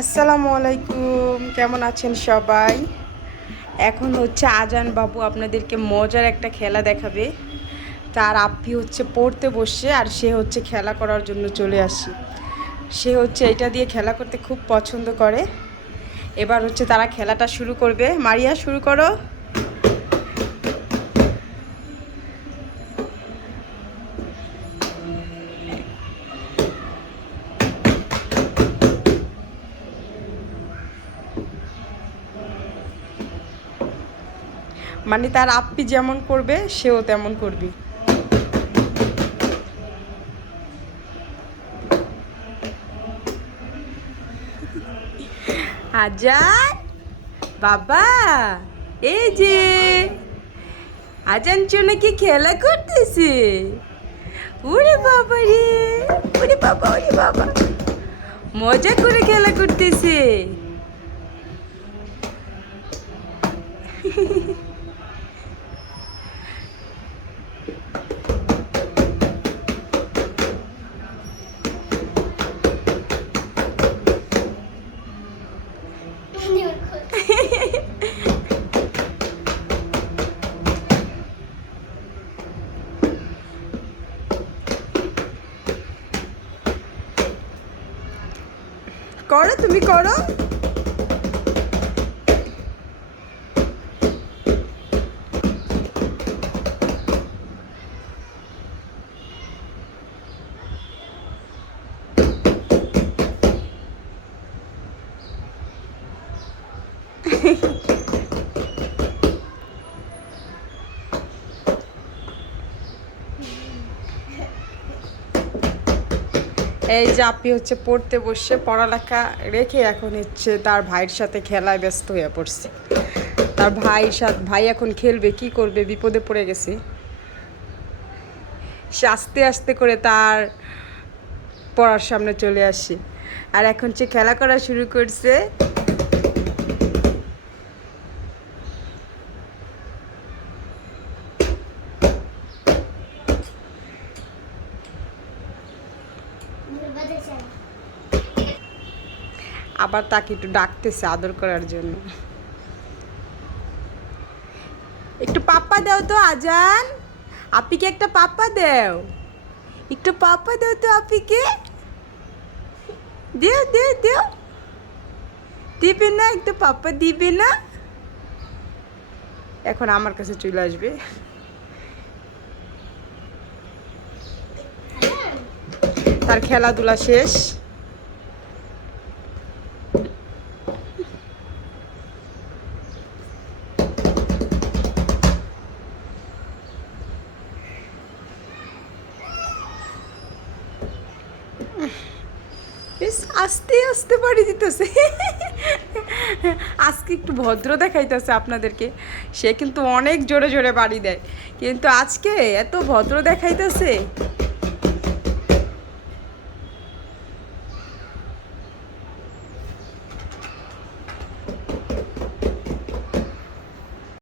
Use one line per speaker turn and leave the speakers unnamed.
আসসালামু আলাইকুম, কেমন আছেন সবাই? এখন হচ্ছে আজান বাবু আপনাদেরকে মজার একটা খেলা দেখাবে। তার আপ্পি হচ্ছে পড়তে বসে আর সে হচ্ছে খেলা করার জন্য চলে আসি সে হচ্ছে এটা দিয়ে খেলা করতে খুব পছন্দ করে। এবার হচ্ছে তারা খেলাটা শুরু করবে। মারিয়া, শুরু করো। মানে তার আপ্পি যেমন করবে, সেও তেমন করবে। আজান! বাবা! এই যে! আজান জন্য কি খেলা করতেছে? ওরে বাবা রে! ওরে বাবা ওরে বাবা! মজা করে খেলা করতেছে। করো তুমি করো। এই যে আপনি হচ্ছে পড়তে বসে পড়ালেখা রেখে এখন হচ্ছে তার ভাইয়ের সাথে খেলায় ব্যস্ত হয়ে পড়ছে। তার ভাই সাথে, ভাই এখন খেলবে, কি করবে? বিপদে পড়ে গেছে। সে আস্তে আস্তে করে তার পড়ার সামনে চলে আসে। আর এখন সে খেলা করা শুরু করছে। আবার তাকে একটু ডাকতেছে আদর করার জন্য। একটু পাপ্পা দাও তো আজান। আপিকে একটা পাপ্পা দাও। একটু পাপ্পা দাও তো আপিকে। দেও দেও দেও। দিবে না, একটু পাপ্পা দিবে না। এখন আমার কাছে চলে আসবে। তার খেলাধুলা শেষ। আস্তে আস্তে বাড়ি দিতেছে। আজকে একটু ভদ্র দেখাইতেছে আপনাদেরকে। সে কিন্তু অনেক জোরে জোরে বাড়ি দেয়। কিন্তু আজকে এত ভদ্র দেখাইতেছে।